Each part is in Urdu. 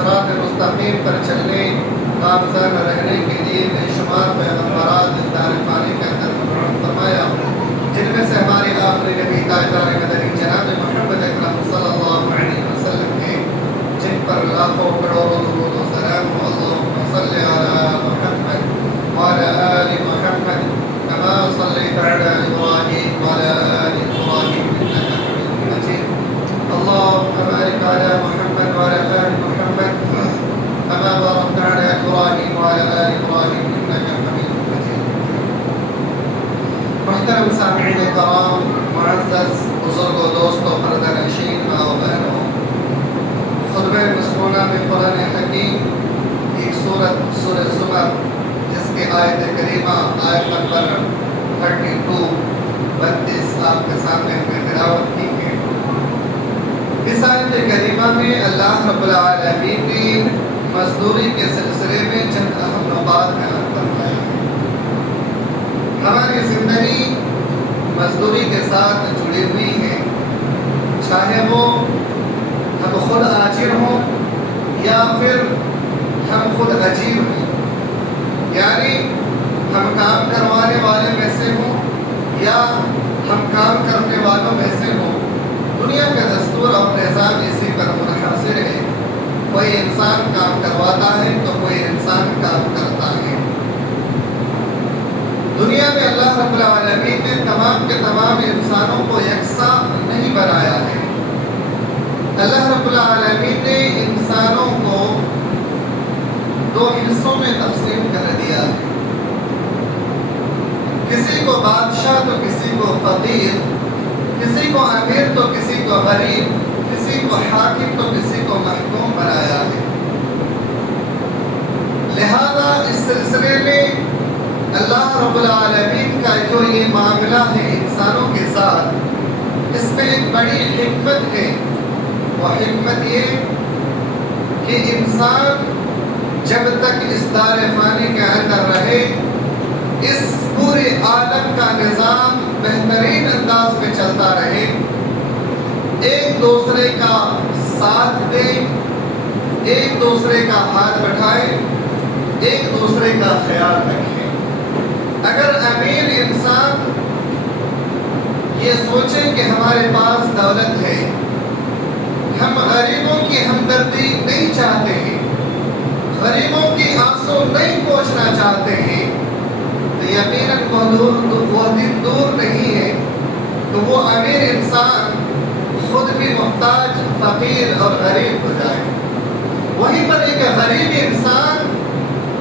صراط مستقیم پر چلنے گامزن رہنے کے لیے بے شمار پیغمبرات اس دار فانی کے اندر مقرر فرمایا، جن میں سے ہمارے آخری نبی تاجدار مدنی جناب محمد اکرم صلی اللہ علیہ وسلم ہیں، جن پر لاکھوں کروڑوں درود و سلام ہو۔ اللہم صلی علی محمد وعلی آل محمد كما صليت على إبراهيم وعلى آل إبراهيم إنك حميد مجيد۔ اللهم بارك على محمد وعلى آل محمد كما باركت على إبراهيم وعلى آل إبراهيم إنك حميد مجيد۔ محترم سامعین کرام، معزز بزرگوں، دوستوں، پردہ-نشین، ماں و بہنوں، خطبہ مسکونہ میں قرآن حکیم ایک سورہ زمر جس کے آیت کریمہ آیت نمبر 32 آپ کے سامنے میں تلاوت کی ہے۔ اس آیت کریمہ میں اللہ رب العالمین نے مزدوری کے سلسلے میں چند اہم نکات بیان فرمائے ہیں۔ ہماری زندگی مزدوری کے ساتھ جڑی ہوئی ہے، چاہے وہ ہم خود آجر ہوں یا پھر ہم خود اجیر ہیں، یعنی ہم کام کروانے والے میں سے ہوں یا ہم کام کرنے والوں میں سے ہوں، دنیا کا دستور اور نظام اسی پر منحصر ہے۔ کوئی انسان کام کرواتا ہے تو کوئی انسان کام کرتا ہے۔ دنیا میں اللہ رب العالمین نے تمام کے تمام انسانوں کو یکساں نہیں بنایا ہے۔ اللہ رب العالمین نے انسانوں کو دو حصوں میں تقسیم کر دیا ہے، کسی کو بادشاہ تو کسی کو فقیر، کسی کو امیر تو کسی کو غریب، کسی کو حاکم تو کسی کو محکوم بنایا ہے۔ لہذا اس سلسلے میں اللہ رب العالمین کا جو یہ معاملہ ہے انسانوں کے ساتھ، اس میں ایک بڑی حکمت ہے۔ وہ حکمت یہ کہ انسان جب تک اس دار فانی کے اندر رہے، اس پورے عالم کا نظام بہترین انداز میں چلتا رہے، ایک دوسرے کا ساتھ دے، ایک دوسرے کا ہاتھ بٹھائے، ایک دوسرے کا خیال رکھے۔ اگر امیر انسان یہ سوچے کہ ہمارے پاس دولت ہے، ہم غریبوں کی ہمدردی نہیں چاہتے ہیں، غریبوں کی آنسو نہیں پوچھنا چاہتے ہیں، تو یقیناً وہ دن دور نہیں ہے تو وہ امیر انسان خود بھی محتاج، فقیر اور غریب ہو جائے۔ وہیں پر ایک غریب انسان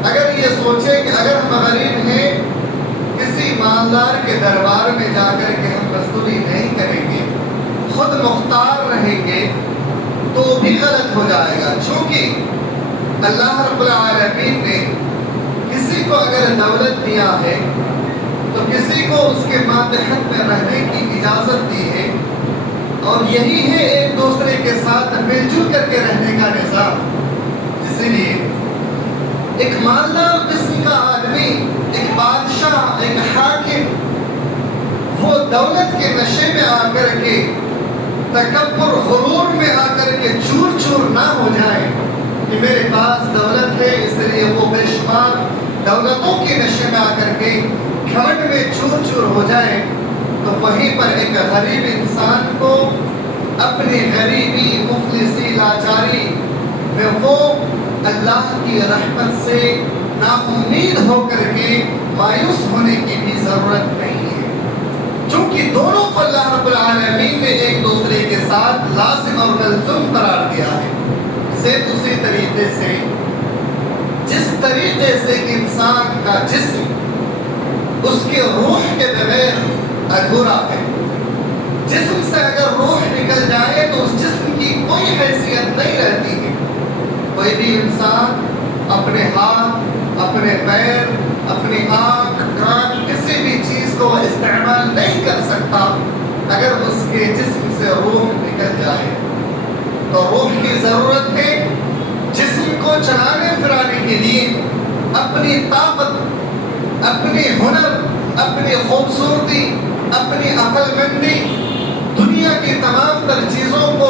اگر یہ سوچے کہ اگر ہم غریب ہیں، کسی مالدار کے دربار میں جا کر کے ہم مزدوری نہیں کریں گے، خود مختار رہیں گے، تو بھی غلط ہو جائے گا۔ چونکہ اللہ رب العالمین نے کسی کو اگر دولت دیا ہے تو کسی کو اس کے ماتحت میں رہنے کی اجازت دی ہے، اور یہی ہے ایک دوسرے کے ساتھ مل جل کر کے رہنے کا نظام۔ اسی لیے ایک مالدار قسم کا آدمی، ایک بادشاہ، ایک حاکم، وہ دولت کے نشے میں آ کر کے، تکبر، غرور میں آ کر کے چور چور نہ ہو جائے کہ میرے پاس دولت ہے اس لیے وہ بے شمار دولتوں کے نشے میں آ کر کے گھمنڈ میں چور چور ہو جائے، تو وہیں پر ایک غریب انسان کو اپنی غریبی، مفلسی، لاچاری میں وہ اللہ کی رحمت سے نا امید ہو کر کے مایوس ہونے کی بھی ضرورت نہیں ہے، چونکہ دونوں کو اللہ رب العالمین نے ایک دوسرے کے ساتھ لازم اور ملزوم قرار دیا ہے۔ اسی طریقے سے جس طریقے سے انسان کا جسم اس کے روح کے بغیر ادھورا ہے، جسم سے اگر روح نکل جائے تو اس جسم کی کوئی حیثیت نہیں رہتی ہے۔ کوئی بھی انسان اپنے ہاتھ، اپنے پیر، اپنی آنکھ، کان، کسی بھی چیز کو استعمال نہیں کر سکتا اگر اس کے جسم سے روح نکل جائے۔ تو روح کی ضرورت ہے جسم کو چلانے پھرانے کے لیے، اپنی طاقت، اپنی ہنر، اپنی خوبصورتی، اپنی عقل مندی، دنیا کی تمام تر چیزوں کو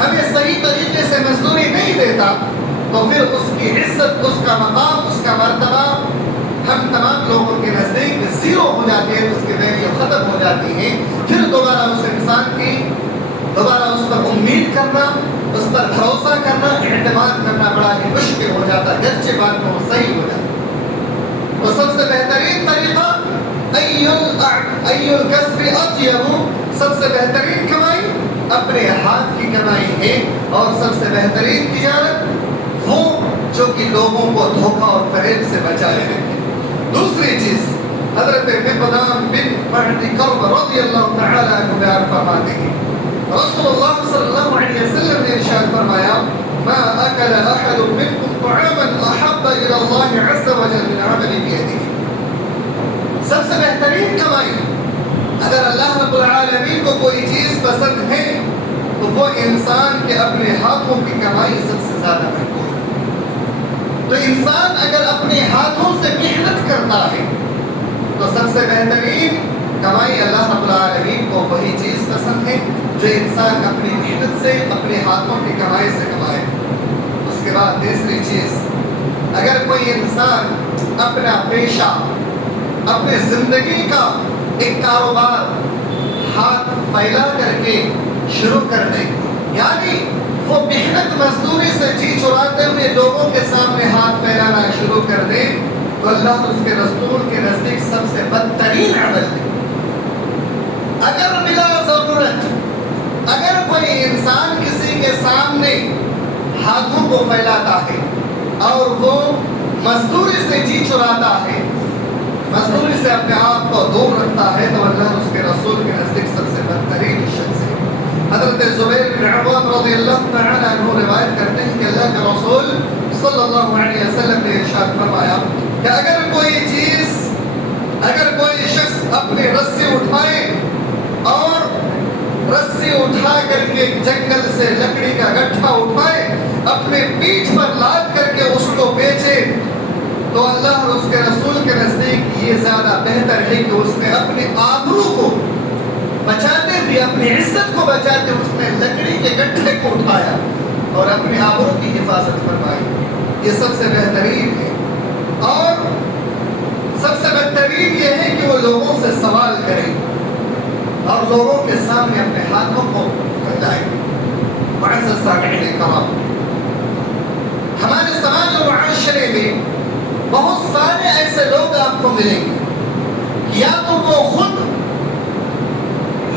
ہمیں صحیح طریقے سے مزدوری نہیں دیتا تو پھر اس کی عزت، اس کا مقام، اس کا مرتبہ ہم تمام لوگوں کے نزدیک زیرو ہو جاتی ہے، اس کی ویلیو ختم ہو جاتی ہے۔ پھر دوبارہ اس انسان کی دوبارہ اس پر امید کرنا، اس پر بھروسہ کرنا، اعتماد کرنا بڑا ہی مشکل ہو جاتا ہے، گرچہ بات میں وہ صحیح ہو جاتا ہے۔ تو سب سے بہترین طریقہ ای الکسب اطیب، سب سے بہترین کمائی اپنے ہاتھ کی کمائی ہے، اور سب سے بہترین تجارت وہ جو کہ لوگوں کو دھوکہ اور فریب سے بچائے رکھے۔ دوسری چیز حضرت مقدام بن معدی کرب رضی اللہ تعالی عنہ بیان فرماتے ہیں، رسول اللہ صلی اللہ علیہ وسلم نے ارشاد فرمایا، ما اکل احد منکم طعاما احب الى اللہ عز وجل من عمل بیدہ۔ سب سے بہترین کمائی اگر اللہ رب العالمین کو کوئی چیز پسند ہے تو وہ انسان کے اپنے ہاتھوں کی کمائی سب سے زیادہ محبوب ہے۔ تو انسان اگر اپنے ہاتھوں سے محنت کرتا ہے تو سب سے بہترین کمائی اللہ رب العالمین کو وہی چیز پسند ہے جو انسان اپنی محنت سے، اپنے ہاتھوں کی کمائی سے کمائے۔ اس کے بعد تیسری چیز، اگر کوئی انسان اپنا پیشہ، اپنے زندگی کا ایک کاروبار ہاتھ پھیلا کر کے شروع کر دے، یعنی وہ محنت مزدوری سے جی چراتے ہوئے لوگوں کے سامنے ہاتھ پھیلانا شروع کر دے، تو اللہ اس کے رسول کے نزدیک سب سے بدترین عمل ہے۔ اگر بلا ضرورت اگر کوئی انسان کسی کے سامنے ہاتھوں کو پھیلاتا ہے اور وہ مزدوری سے جی چراتا ہے، مزدوری سے اپنے آپ کو دور رکھتا ہے، تو اللہ اس کے رسول کے نزدیک سب سے بدترین شخص ہے۔ حضرت زبیر بن عوام رضی اللہ تعالی عنہ روایت کرتے ہیں کہ اللہ کے رسول صلی اللہ علیہ وسلم نے ارشاد فرمایا کہ اگر کوئی شخص اپنی رسی اٹھائے اور رسی اٹھا کر کے جنگل سے لکڑی کا گٹھا اٹھائے، اپنے پیٹھ پر لاد کر کے اس کو بیچے، تو اللہ اور اس کے رسول کے نزدیک یہ زیادہ بہتر ہے کہ اس نے اپنے آبرو کو بچاتے ہوئے، اپنی عزت کو بچاتے ہوئے اس نے لکڑی کے گٹھے کو اٹھایا اور اپنے آبرو کی حفاظت فرمائی۔ یہ سب سے بہترین ہے، اور سب سے بہترین یہ ہے کہ وہ لوگوں سے سوال کرے اور لوگوں کے سامنے اپنے ہاتھوں کو پھیلائے۔ معزز سامعین کرام، ہمارے سماج اور معاشرے میں بہت سارے ایسے لوگ آپ کو ملیں گے، یا تو وہ خود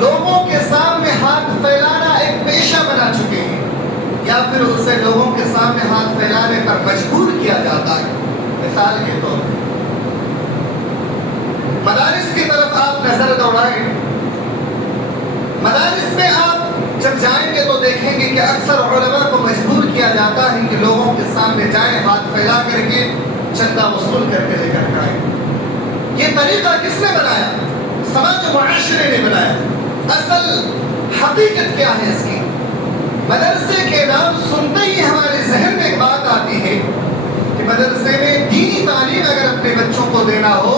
لوگوں کے سامنے ہاتھ پھیلانا ایک پیشہ بنا چکے ہیں، یا پھر اسے لوگوں کے سامنے ہاتھ پھیلانے پر مجبور کیا جاتا ہے۔ مثال کے طور پر مدارس کی طرف آپ نظر دوڑائیں، مدارس میں آپ جب جائیں گے تو دیکھیں گے کہ اکثر علماء کو مجبور کیا جاتا ہے کہ لوگوں کے سامنے جائیں، ہاتھ پھیلا کر کے چندہ وصول کر کے لے کر آئیں۔ یہ طریقہ کس نے بنایا؟ سماج و معاشرے نے بنایا۔ اصل حقیقت کیا ہے اس کی؟ مدرسے کے نام سنتے ہی ہمارے ذہن میں ایک بات آتی ہے کہ مدرسے میں دینی تعلیم اگر اپنے بچوں کو دینا ہو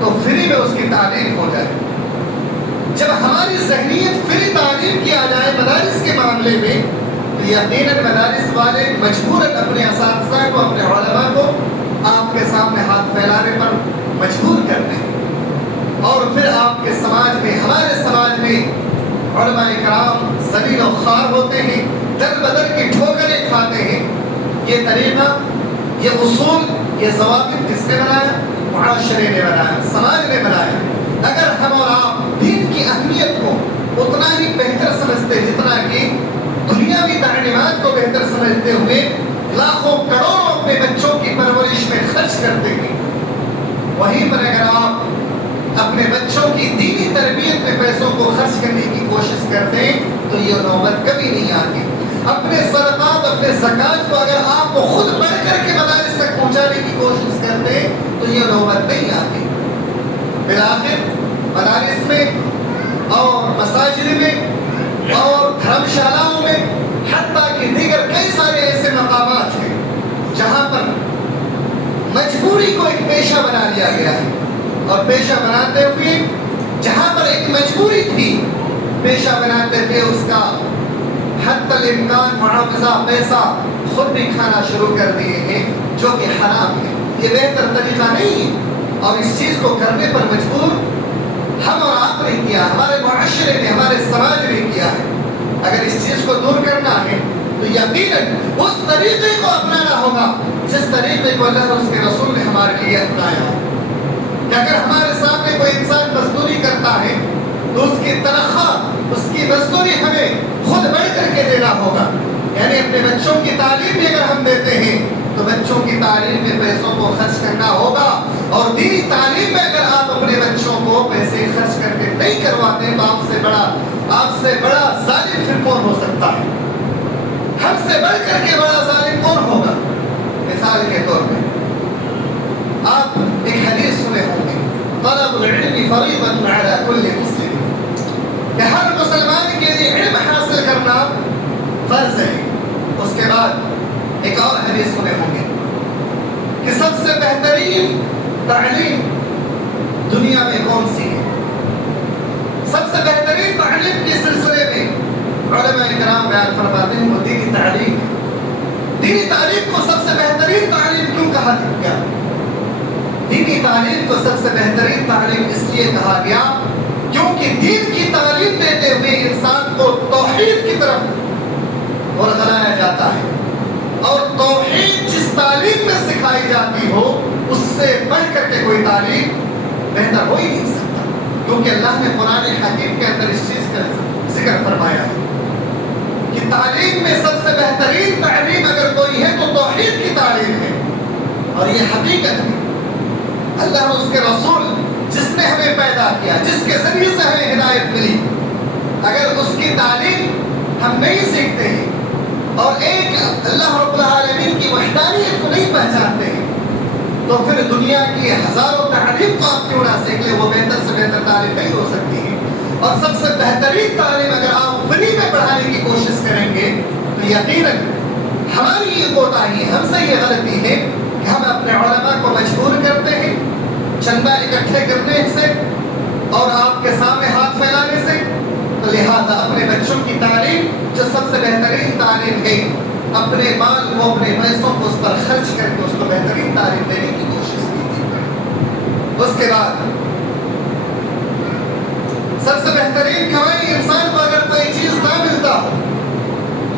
تو فری میں اس کی تعلیم ہو جائے۔ جب ہماری ذہنیت فری تعلیم کیا جائے مدارس کے معاملے میں، تو یقیناً مدارس والے مجبوراً اپنے اساتذہ کو، اپنے علماء کو آپ کے سامنے ہاتھ پھیلانے پر مجبور کرتے ہیں، اور پھر آپ کے سماج میں، ہمارے سماج میں علماء کرام ذلیل و خوار ہوتے ہیں، در بدر کی ٹھوکریں کھاتے ہیں۔ یہ طریقہ، یہ اصول، یہ ضوابط کس نے بنایا؟ معاشرے نے بنایا، سماج نے بنایا۔ اگر ہم اور آپ دین کی اہمیت کو اتنا ہی بہتر سمجھتے جتنا کہ دنیاوی تعلیمات کو بہتر سمجھتے ہوئے لاکھوں کروڑوں اپنے بچوں کی پرورش میں خرچ کرتے ہیں، وہیں پر اگر آپ اپنے بچوں کی دینی تربیت میں پیسوں کو خرچ کرنے کی کوشش کرتے ہیں تو یہ نوبت کبھی نہیں آتی۔ اپنے صدقات، اپنے زکوٰۃ کو اگر آپ کو خود بڑھ کر کے مدارس تک پہنچانے کی کوشش کرتے ہیں تو یہ نوبت نہیں آتی۔ بالآخر مدارس میں اور مساجد میں اور دھرم شالاؤں میں، حتیٰ کہ دیگر کئی سارے ایسے مقامات ہیں جہاں پر مجبوری کو ایک پیشہ بنا لیا گیا ہے، اور پیشہ بناتے ہوئے جہاں پر ایک مجبوری تھی، پیشہ بناتے ہوئے اس کا حتی الامکان معاوضہ پیسہ خود بھی کھانا شروع کر دیے ہیں جو کہ حرام ہے. یہ بہتر طریقہ نہیں ہے اور اس چیز کو کرنے پر مجبور ہم اور آپ نے کیا, ہمارے معاشرے نے, ہمارے سماج نے کیا ہے. اگر اس چیز کو دور کرنا ہے تو یقیناً اس طریقے کو اپنانا ہوگا جس طریقے کو اللہ اور اس کے رسول نے ہمارے لیے اپنایا ہے. کہ اگر ہمارے سامنے کوئی انسان مزدوری کرتا ہے تو اس کی تنخواہ, اس کی مزدوری ہمیں خود بڑھ کر کے دینا ہوگا. یعنی اپنے بچوں کی تعلیم بھی اگر ہم دیتے ہیں تو بچوں کی تعلیم میں پیسوں کو خرچ کرنا ہوگا. اور دینی تعلیم میں اگر آپ اپنے بچوں کو پیسے خرچ کر کے نہیں کرواتے تو آپ سے بڑا ظالم پھر کون ہو سکتا ہے؟ ہم سے بڑھ کر کے بڑا ظالم کون ہوگا؟ مثال کے طور پہ آپ ایک حدیث سنے ہوں گے, طلب العلم فریضۃ علی کل مسلم, کہ ہر مسلمان کے لیے علم حاصل کرنا فرض ہے. اس کے بعد ایک اور حدیث سنے ہوں گے کہ سب سے بہترین تعلیم دنیا میں کون سی ہے. سب سے بہترین تعلیم کے سلسلے میں علماء کرام بیان فرماتے ہیں وہ دینی تعلیم. دینی تعلیم کو سب سے بہترین تعلیم کیوں کہا گیا؟ دینی تعلیم کو سب سے بہترین تعلیم اس لیے کہا گیا کیونکہ دین کی تعلیم دیتے ہوئے انسان کو توحید کی طرف ورغلایا جاتا ہے. اور توحید جس تعلیم میں سکھائی جاتی ہو اس سے بڑھ کر کے کوئی تعلیم بہتر ہو ہی نہیں سکتا, کیونکہ اللہ نے قرآن حکیم کے اندر اس چیز کا ذکر فرمایا ہے کہ تعلیم میں سب سے بہترین تعلیم اگر کوئی ہے تو توحید کی تعلیم ہے. اور یہ حقیقت ہے. اللہ اور اس کے رسول جس نے ہمیں پیدا کیا, جس کے ذریعے سے ہمیں ہدایت ملی, اگر اس کی تعلیم ہم نہیں سیکھتے ہیں اور ایک اللہ رب العالمین کی وحدانیت کو نہیں پہچانتے ہیں تو پھر دنیا کی ہزاروں تعلیم کو آپ کیوں نہ سیکھ لیں, وہ بہتر سے بہتر تعلیم نہیں ہو سکتی ہے. اور سب سے بہترین تعلیم اگر آپ فری میں پڑھانے کی کوشش کریں گے تو یقیناً ہماری یہ کوتاہی ہے, ہم سے یہ غلطی ہے کہ ہم اپنے علماء کو مجبور کرتے ہیں چندہ اکٹھے کرنے سے اور آپ کے سامنے ہاتھ پھیلانے سے. تو لہذا اپنے بچوں کی تعلیم جو سب سے بہترین تعلیم ہے, اپنے مال کو, اپنے پیسوں کو اس پر خرچ کر کے اس کو بہترین تعلیم دینے کی کوشش کیجیے. اس کے بعد سب سے بہترین کمائی انسان کو اگر کوئی چیز نہ ملتا ہو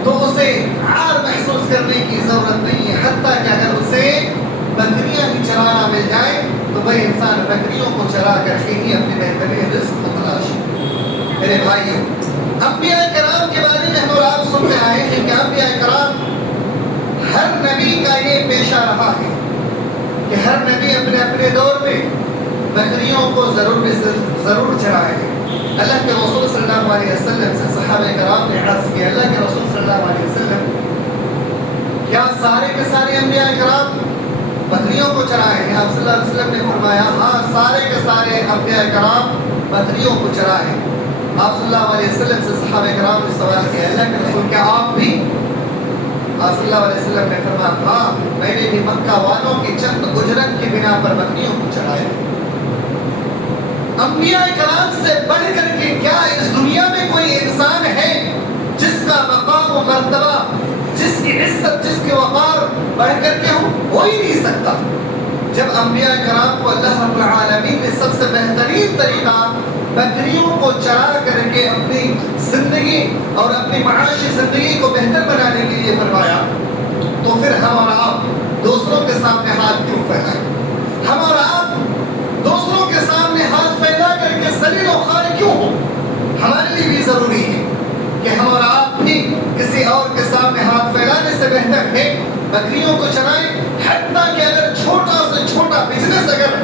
تو اسے عار محسوس کرنے کی ضرورت نہیں ہے. حتیٰ کہ اگر اسے بکریاں بھی چرانا مل جائے تو وہی انسان بکریوں کو چرا کر کے ہی اپنے بہترین رزق کو تلاش. میرے بھائیوں, انبیاء کرام کے بارے میں ہم اور آپ سنتے آئے ہیں کہ انبیاء کرام ہر نبی کا یہ پیشہ رہا ہے کہ ہر نبی اپنے اپنے دور میں بکریوں کو ضرور چرائے ہیں. اللہ کے رسول صلی اللہ علیہ وسلم سے صحابہ کرام نے عرض کیا, اللہ کے رسول صلی اللہ علیہ وسلم کیا سارے کے سارے انبیاء کرام بکریوں کو چرائے ہیں؟ آپ صلی اللہ علیہ وسلم نے فرمایا ہاں, سارے کے سارے انبیاء کرام بکریوں کو چرائے ہیں. آپ صلی اللہ علیہ وسلم سے صحابہ کرام نے سوال کیا, اللہ کے رسول کیا آپ بھی؟ آپ صلی اللہ علیہ وسلم نے فرمایا ہاں, میں نے بھی مکہ والوں کی چند اجرت کی بنا پر بکریوں کو چرائے. انبیاء کرام سے بڑھ کر کے کیا اس دنیا میں کوئی انسان ہے جس کا مقام و مرتبہ, جس کی عزت, جس کے وقار بڑھ کر کے ہو ہی نہیں سکتا. جب انبیاء کرام کو اللہ رب العالمین نے سب سے بہترین طریقہ بکریوں کو چرا کر کے اپنی زندگی اور اپنی معاشی زندگی کو بہتر بنانے کے لیے فرمایا تو پھر ہم اور آپ دوسروں کے سامنے ہاتھ کیوں پھیلائیں؟ ہم اور آپ دوسروں کے سامنے ہاتھ پھیلا کر کے ذلیل و خوار کیوں ہو؟ ہمارے لیے بھی ضروری ہے کہ ہم اور آپ بھی کسی اور کے سامنے ہاتھ پھیلانے سے بہتر ہے بکریوں کو چرائیں. حتیٰ کہ اگر چھوٹا سے چھوٹا بزنس اگر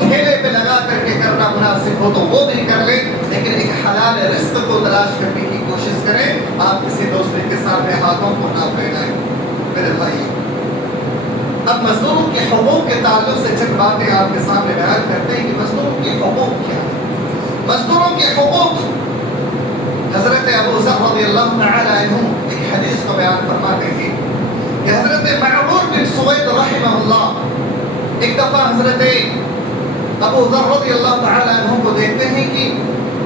ٹھیلے پہ لگا کر کے کرنا مناسب ہو تو وہ بھی کر لیں, لیکن ایک حلال رزق کو تلاش کرنے کی کوشش کریں. آپ کسی دوسرے کے سامنے ہاتھوں کو نہ پھیلائیں. میرے بھائی, اب مزدوروں کے حقوق کے تعلق سے چند باتیں آپ کے سامنے بیان کرتے ہیں کہ مزدوروں کے حقوق کیا ہیں. مزدوروں کے حقوق حضرت ابو ذر رضی اللہ تعالی عنہ ایک حدیث کو بیان فرماتے ہیں کہ حضرت معمر بن سوید رحمہ اللہ ایک دفعہ حضرت ابو ذر رضی اللہ تعالی عنہ کو دیکھتے ہیں کہ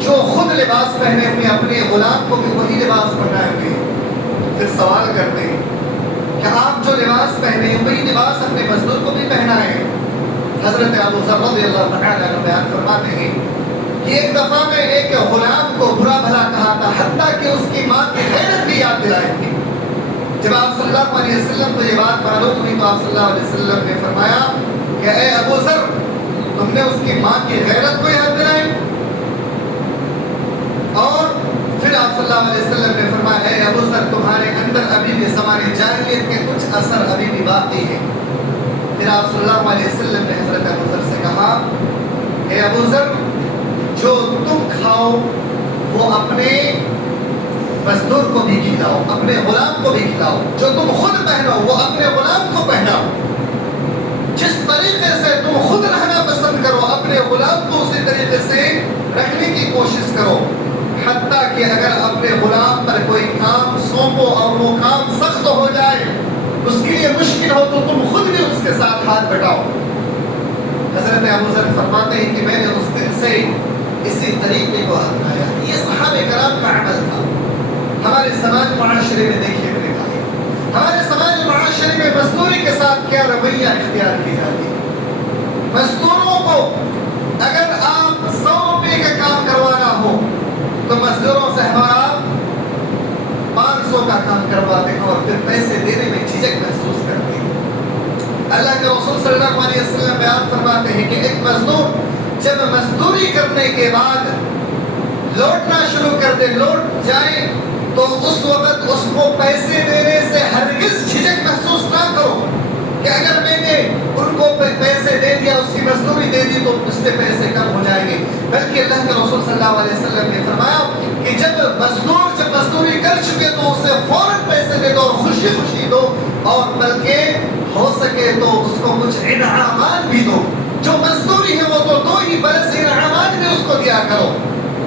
جو خود لباس پہنے ہوئے اپنے غلام کو بھی وہی لباس پہنائے ہوئے ہیں۔ پھر سوال کرتے ہیں کہ آپ جو لباس پہنے وہی لباس اپنے مزدور کو بھی پہنائے۔ حضرت ابو ذر رضی اللہ تعالیٰ عنہ بیان فرماتے ہیں کہ ایک دفعہ میں ایک غلام کو برا بھلا کہا تھا، حتیٰ کہ اس کی ماں کی غیرت بھی یاد دلائی تھی۔ جب آپ صلی اللہ علیہ وسلم کو یہ بات معلوم ہوئی تو آپ صلی اللہ علیہ وسلم نے فرمایا کہ اے ابو ذر، تم نے اس کی ماں کی غیرت کو یاد دلائی؟ اور پھر آپ صلی اللہ علیہ وسلم نے فرمایا اے ابو ذر، تمہارے اندر ابھی بھی زمانے جاہلیت کے کچھ اثر ابھی بھی باقی ہے۔ پھر آپ صلی اللہ علیہ وسلم نے حضرت ابو ذر سے کہا اے ابو ذر، جو تم کھاؤ وہ اپنے مزدور کو بھی کھلاؤ، اپنے غلام کو بھی کھلاؤ، جو تم خود پہنو وہ اپنے غلام کو پہناؤ۔ جس طریقے سے تم خود رہنا پسند کرو اپنے غلام کو اسی طریقے سے رکھنے کی کوشش کرو، حتیٰ کہ اگر اپنے غلام پر کوئی کام سونپو اور وہ کام سخت ہو جائے، اس کے لیے مشکل ہو، تو تم خود بھی اس کے ساتھ ہاتھ بٹاؤ۔ حضرت ابو ذر فرماتے ہیں کہ میں نے اس دن سے اسی طریقے کو اپنایا۔ یہ صحابہ کرام کا عمل تھا۔ ہمارے سماج معاشرے میں دیکھیے میرے بھائی، ہمارے سماج معاشرے میں مزدوری کے ساتھ کیا رویہ اختیار کی جاتی ہے۔ مزدوروں کو اگر آپ 100 روپے کا کام کروانا ہو تو مزدوروں سے ہمارا 500 کا کام کرواتے ہیں اور پھر پیسے دینے میں جھجک محسوس کرتے ہیں۔ اللہ کے رسول صلی اللہ علیہ وسلم بیان فرماتے ہیں کہ ایک مزدور جب مزدوری کرنے کے بعد لوٹنا شروع کر دے، لوٹ جائے، تو اس وقت اس کو پیسے دینے سے ہرگز جھجک محسوس نہ کرو کہ اگر میں نے ان کو پیسے دے دیا، اس کی مزدوری دے دی تو اس سے پیسے کم ہو جائیں گے، بلکہ اللہ کے رسول صلی اللہ علیہ وسلم نے فرمایا کہ جب مزدوری کر چکے تو اسے فوراً پیسے دے دو اور خوشی خوشی دو، اور بلکہ ہو سکے تو اس کو کچھ انعامات بھی دو۔ جو مزدوری ہے وہ تو دو ہی، برس انعامات بھی اس کو دیا کرو۔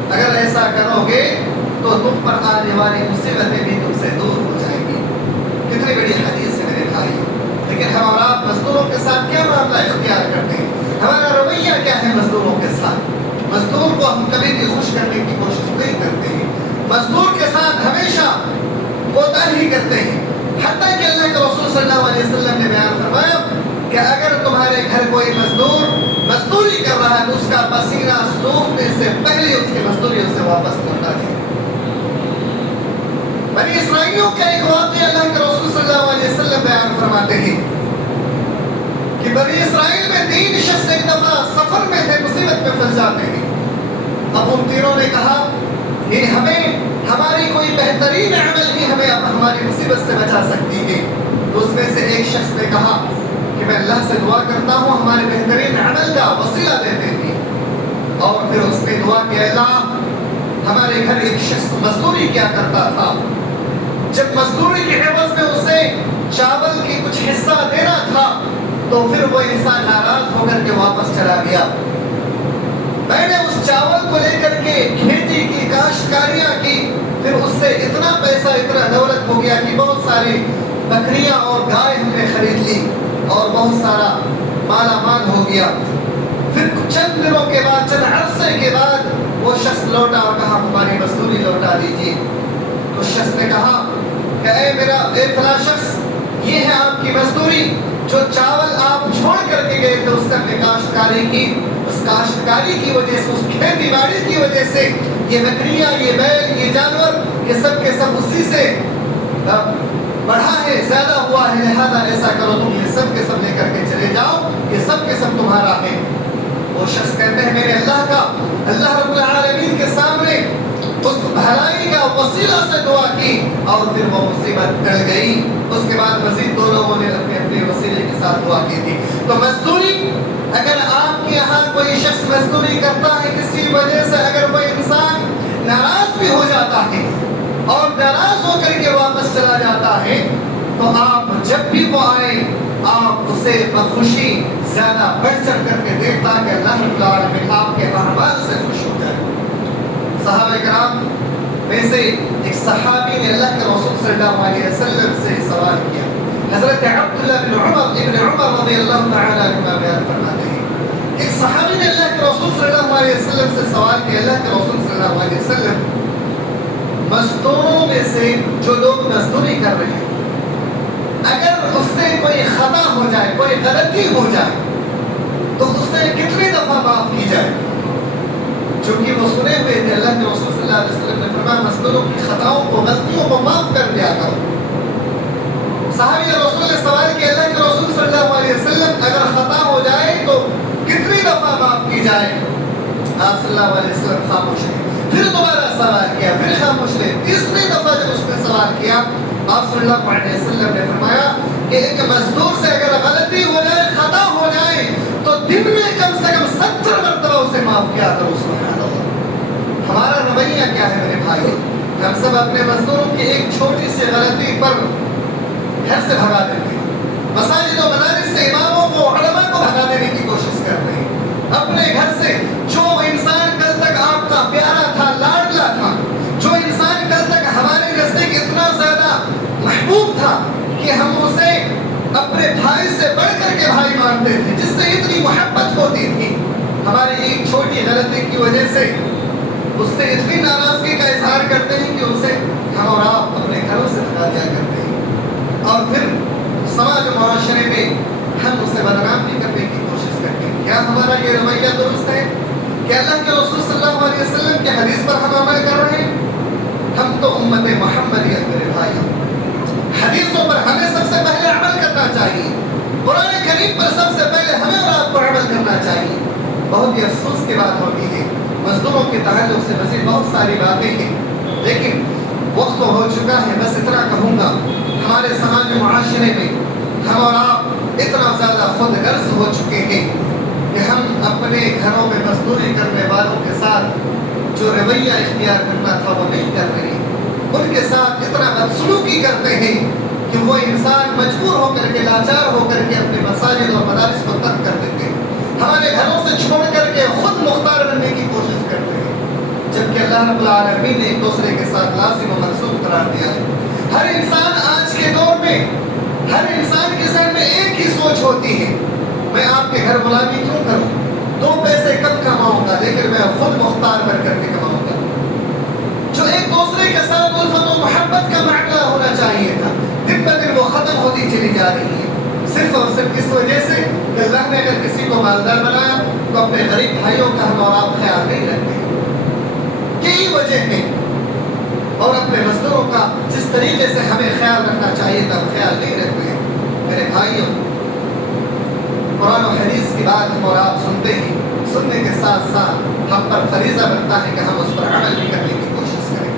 اگر ایسا کرو گے تو تم پر آنے والی مصیبتیں بھی تم سے دور ہو جائیں گی۔ کتنی بڑی حدیث ہے میرے بھائی۔ لیکن ہمارا مزدوروں کے ساتھ کیا معاملہ اختیار کرتے ہیں؟ ہمارا رویہ کیا ہے مزدوروں کے ساتھ؟ مزدور کو ہم کبھی بھی خوش کرنے کی کوشش نہیں کرتے ہیں، مزدور کے ساتھ ہمیشہ کوتاہی کرتے ہیں۔ حتیٰ کہ اللہ کے رسول صلی اللہ علیہ وسلم نے بیان فرمایا کہ اگر تمہارے گھر کوئی مزدوری کر رہا ہے تو اس کا پسینہ سوکھنے سے پہلے اس کی مزدوری اسے واپس لوٹا دے۔ بنی اسرائیلیوں کا ایک واقعہ اللہ کے رسول صلی اللہ علیہ وسلم بیان فرماتے ہیں کہ بنی اسرائیل میں 3 شخص ایک دفعہ سفر میں تھے، مصیبت میں پھنس جاتے ہیں۔ اب ان تینوں نے کہا کہ ہماری کوئی بہترین عمل ہی ہمیں ہماری مصیبت سے بچا سکتی ہے۔ تو اس میں سے ایک شخص نے کہا کہ میں اللہ سے دعا کرتا ہوں ہمارے بہترین عمل کا وسیلہ دیتے ہیں، اور پھر اس نے دعا کہ اللہ، ہمارے گھر ایک شخص مزدوری کیا کرتا تھا، جب مزدوری کے عوض میں اسے چاول کی کچھ حصہ دینا تھا تو پھر وہ انسان ناراض ہو کر کے واپس چلا گیا۔ میں نے اس چاول کو لے کر کے کھیتی کی، کاشتکاریاں کی، پھر اس سے اتنا پیسہ، اتنا دولت ہو گیا کہ بہت ساری بکریاں اور گائے ہم نے خرید لی اور بہت سارا مالا مال ہو گیا۔ پھر چند دنوں کے بعد، چند عرصے کے بعد وہ شخص لوٹا اور کہا ہماری مزدوری لوٹا دیجیے۔ تو شخص نے کہا کہ اے فلاں شخص، یہ ہے آپ کی مزدوری، جو چاول آپ چھوڑ کر کے گئے تھے اس سے ہم نے کاشتکاری کی، اس کاشتکاری کی وجہ سے، اس کھیتی باڑی کی وجہ سے یہ بکریاں، یہ بیل، یہ جانور، یہ سب کے سب اسی سے بڑھا ہے، زیادہ ہوا ہے، لہذا ایسا کرو تم یہ سب کے سب لے کر کے چلے جاؤ، یہ سب کے سب تمہارا ہے۔ وہ شخص کہتے ہیں میں نے اللہ رب العالمین کے سامنے اس بھلائی کا وسیلہ سے دعا کی اور پھر وہ مصیبت ٹل گئی۔ اس کے بعد مزید 2 لوگوں نے اپنے اپنے وسیلے کے ساتھ دعا کی تھی۔ تو مزدوری، اگر آپ کے یہاں کوئی شخص مزدوری کرتا ہے کسی وجہ سے، اگر کوئی انسان ناراض بھی ہو جاتا ہے اور ناراض ہو کر کے واپس چلا جاتا ہے تو آپ جب بھی وہ آئے آپ اسے بخوشی زیادہ بڑھ چڑھ کر کے دیں تاکہ اللہ رب العالمین آپ کے اعمال سے خوش ہو جائے۔ صحابہ کرام میں سے ایک صحابی نے اللہ کے رسول صلی اللہ علیہ وسلم سے سوال کیا۔ حضرت عبداللہ بن عمر رضی اللہ تعالیٰ عنہ بیان فرماتے ہیں ایک صحابی نے اللہ کے رسول صلی اللہ علیہ وسلم سے سوال کیا، اللہ کے رسول صلی اللہ علیہ وسلم، مزدوروں میں سے جو لوگ مزدوری کر رہے ہیں، اگر اس سے کوئی خطا ہو جائے، کوئی غلطی ہو جائے، تو اس سے کتنی دفعہ معاف کی جائے؟ چونکہ وہ سنے ہوئے تھے اللہ کے رسول صلی اللہ علیہ وسلم نے فرمایا مزدوروں کی خطاؤں کو، غلطیوں کو معاف کر دیا کرو۔ صحابی رسول نے سوال کیا، اللہ کے رسول صلی اللہ علیہ وسلم، اگر خطا ہو جائے تو کتنی دفعہ معاف کی جائے؟ آپ صلی اللہ علیہ وسلم خاموش رہے، پھر دوبارہ سوال کیا، پھر خاموش رہے، تیسری دفعہ جب اس نے سوال کیا، آپ صلی اللہ علیہ وسلم نے فرمایا کہ ایک مزدور سے اگر غلطی ہو جائے، خطا ہو جائے، تو دن میں کم سے کم 70 مرتبہ اسے معاف کیا کرو۔ سبحان اللہ۔ ہمارا رویہ کیا ہے میرے بھائی؟ ہم سب اپنے مزدوروں کی ایک چھوٹی سی غلطی پر گھر سے بھگا دیتے ہیں، مساجد و مدارس سے اماموں کو، علماء کو بھگا دینے کی کوشش کرتے ہیں۔ اپنے گھر سے جو انسان کل تک آپ کا پیارا تھا، لاڈلا تھا، جو انسان کل تک ہمارے نزدیک اتنا زیادہ محبوب تھا کہ ہم اسے اپنے بھائی سے بڑھ کر کے بھائی مانتے تھے، جس سے اتنی محبت ہوتی تھی، ہماری ایک چھوٹی غلطی کی وجہ سے اس سے اتنی ناراضگی کا اظہار کرتے ہیں کہ اسے ہم اور آپ اپنے گھروں سے بھگا دیا کرتے ہیں، اور پھر سماج و معاشرے میں ہم اسے بدنام بھی کرنے کی کوشش کرتے ہیں۔ کیا ہمارا یہ رویہ درست ہے؟ کیا اللہ کے رسول صلی اللہ علیہ وسلم کی حدیث پر ہم عمل کر رہے ہیں؟ ہم تو امت محمدیت میرے بھائی، حدیثوں پر ہمیں سب سے پہلے عمل کرنا چاہیے، قرآن کریم پر سب سے پہلے ہمیں اور آپ کو عمل کرنا چاہیے۔ بہت ہی افسوس کی بات ہوتی ہے، مزدوروں کے تعلق سے مزید بہت ساری باتیں ہیں، لیکن وقت تو ہو چکا ہے۔ بس اتنا کہوں گا، ہمارے سماج معاشرے میں ہم اور آپ اتنا زیادہ خود غرض ہو چکے ہیں کہ ہم اپنے گھروں میں مزدوری کرنے والوں کے ساتھ جو رویہ اختیار کرنا تھا وہ نہیں کر رہے، ان کے ساتھ اتنا بدسلوکی کرتے ہیں کہ وہ انسان مجبور ہو کر کے، لاچار ہو کر کے اپنے مساجد اور مدارس کو ترک کر دیتے ہیں، ہمارے گھروں سے چھوڑ کر کے خود مختار بننے کی کوشش کرتے ہیں، جبکہ اللہ رب العالمین نے ایک دوسرے کے ساتھ لازم و منسوخ قرار دیا ہے۔ ہر انسان آج کے دور میں، ہر انسان کے ذہن میں ایک ہی سوچ ہوتی ہے، میں آپ کے گھر غلامی کیوں کروں، 2 پیسے کم کماؤں گا لیکن میں خود مختار بن کر کے کماؤں گا۔ جو ایک دوسرے کے ساتھ الفت و محبت کا معاملہ ہونا چاہیے تھا، دن بہ دن وہ ختم ہوتی چلی جا رہی ہے، صرف اور صرف اس وجہ سے کہ اللہ نے اگر کسی کو مالدار بنایا تو اپنے غریب بھائیوں کا ہم اور آپ خیال نہیں رکھتے، یہی وجہ ہے۔ اور اپنے مزدوروں کا جس طریقے سے ہمیں خیال رکھنا چاہیے تھا خیال نہیں رکھتے ہیں۔ میرے بھائیوں، قرآن و حدیث کی بات ہم اور آپ سنتے ہیں، سننے کے ساتھ ساتھ ہم پر فریضہ بنتا ہے کہ ہم اس پر عمل بھی کرنے کی کوشش کریں،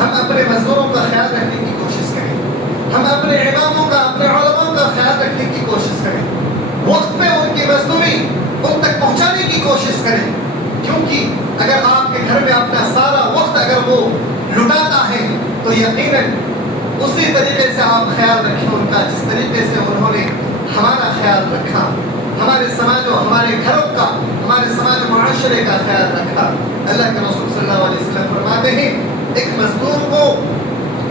ہم اپنے مزدوروں کا خیال رکھنے کی کوشش کریں، ہم اپنے اماموں کا، اپنے علماء کا خیال رکھنے کی کوشش کریں، وقت پہ ان کی مزدوری ان تک پہنچانے کی کوشش کریں، کیونکہ اگر آپ کے گھر میں اپنا سارا وقت اگر وہ لٹاتا ہے تو یقیناً اسی طریقے سے آپ خیال رکھیں ان کا، جس طریقے سے انہوں نے ہمارا خیال رکھا، ہمارے سماج و ہمارے گھروں کا، ہمارے سماج معاشرے کا خیال رکھا۔ اللہ کے رسول صلی اللہ علیہ وسلم فرماتے ہیں ایک مزدور کو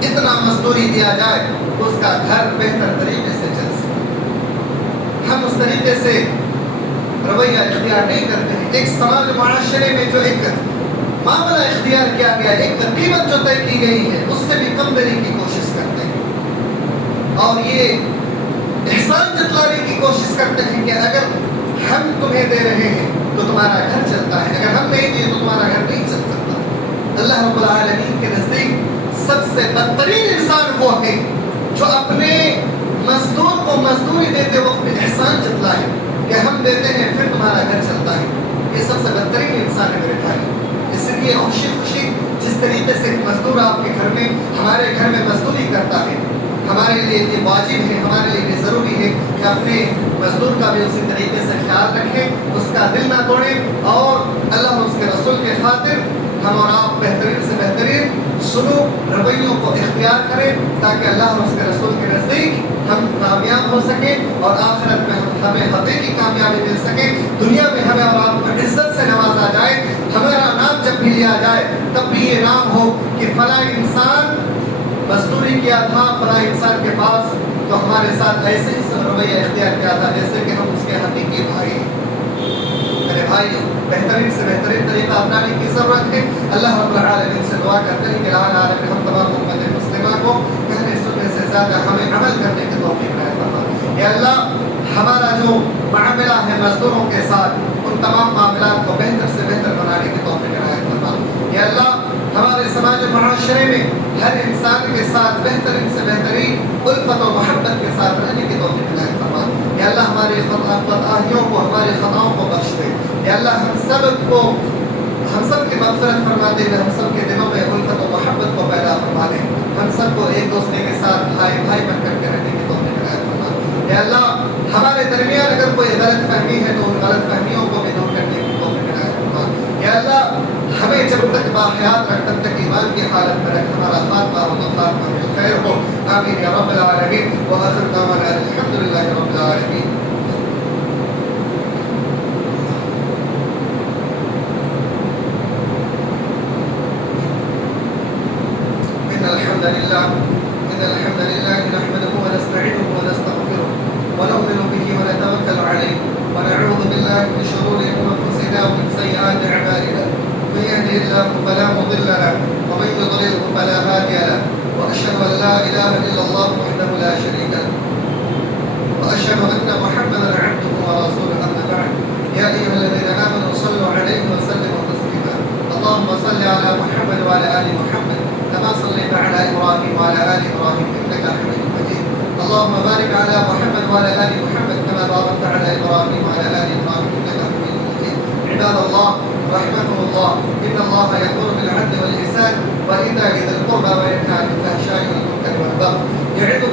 اتنا مزدوری دیا جائے اس کا گھر بہتر طریقے سے چل سکے۔ ہم اس طریقے سے رویہ اختیار نہیں کرتے ہیں۔ ایک سماج معاشرے میں جو ایک معاملہ اختیار کیا گیا، ایک قیمت جو طے کی گئی ہے، اس سے بھی کم دینے کی کوشش کرتے ہیں، اور یہ احسان جتلانے کی کوشش کرتے ہیں کہ اگر ہم تمہیں دے رہے ہیں تو تمہارا گھر چلتا ہے، اگر ہم نہیں دیے تو تمہارا گھر نہیں چل سکتا۔ اللہ رب العالمین کے نزدیک سب سے بدترین انسان وہ ہے جو اپنے مزدور کو مزدوری دیتے وقت میں احسان جتلائے کہ ہم دیتے ہیں پھر تمہارا گھر چلتا ہے۔ یہ سب سے بدترین انسان ہے میرے بھائی۔ اس لیے خوشی خوشی جس طریقے سے مزدور آپ کے گھر میں، ہمارے گھر میں مزدوری کرتا ہے، ہمارے لیے یہ واجب ہے، ہمارے لیے یہ ضروری ہے کہ اپنے مزدور کا بھی اسی طریقے سے خیال رکھیں، اس کا دل نہ توڑیں، اور اللہ اور اس کے رسول کے خاطر ہم اور آپ بہترین سے بہترین سلوک رویوں کو اختیار کریں، تاکہ اللہ اور اس کے رسول کے نزدیک ہم کامیاب ہو سکیں اور آخرت میں ہمیں حقیقی کامیابی مل سکے، دنیا میں ہمیں اور آپ کو عزت سے نوازا جائے، ہمارا نام جب بھی لیا جائے تب بھی یہ نام ہو کہ فلاں انسان مزدوری کیا تھا فلاں انسان کے پاس، تو ہمارے ساتھ ایسے ہی رویہ اختیار کیا تھا جیسے کہ ہم اس کے حقیقی بھائی ہیں۔ بھائیوں بہترین سے بہترین طریقہ اپنانے کی ضرورت ہے. اللہ رب العالمین سے دعا کرتے ہیں کہ العالمین عالمین ہم تمام امت مسلمہ کو کہنے سننے سے زیادہ ہمیں عمل کرنے کی توفیق عنایت فرما. یا اللہ ہمارا جو معاملہ ہے مزدوروں کے ساتھ ان تمام معاملات کو بہتر سے بہتر بنانے کی توفیق عنایت فرما. یا اللہ ہمارے سماج معاشرے میں ہر انسان کے ساتھ بہترین سے بہترین الفت و محبت کے ساتھ رہنے کی توفیق عنایت فرما. یا اللہ ہماری خطاؤں کو ہماری خطاؤں کو بخش دے. یا اللہ ہم سب کی مغفرت فرما دے. ہم سب کے دلوں میں الفت و محبت کو پیدا فرما دے. ہم سب کو ایک دوسرے کے ساتھ بھائی بھائی بن کر کے رہنے کی توفیق عنایت فرما. یا اللہ ہمارے درمیان اگر کوئی غلط فہمی ہے تو ان غلط فہمیوں کو بھی دور کرنے کی توفیق عنایت فرما. یا اللہ ہمیں جب تک باحیات رکھ تب تک ایمان کی حالت میں رکھ. ہمارا خاتمہ ہو تو خاتمہ میں خیر ہو. آمین یا رب العالمین. وآخر دعوانا الحمدللہ رب العالمین. إن الحمد لله نحمده ونستعينه ونستغفره ونؤمن به ونتوكل عليه ونعوذ بالله من شرور أنفسنا ومن سيئات أعمالنا. من يهده الله فلا مضل له ومن يضلله فلا هادي له. وأشهد أن لا إله إلا الله وحده لا شريك له وأشهد أن محمدا عبده ورسوله. أما بعد يا أيها الذين آمنوا صلوا عليه وسلموا تسليما. اللهم صل على محمد وعلى آل محمد كما صليت على إبراهيم وعلى آل إبراهيم إنك حميد مجيد. اللهم بارك على محمد وعلى آل محمد كما باركت على إبراهيم وعلى آل إبراهيم إنك حميد مجيد. عباد الله رحمكم الله إن الله يأمر بالعدل والإحسان وإيتاء ذي القربى وينهى عن الفحشاء والمنكر والبغي يعظكم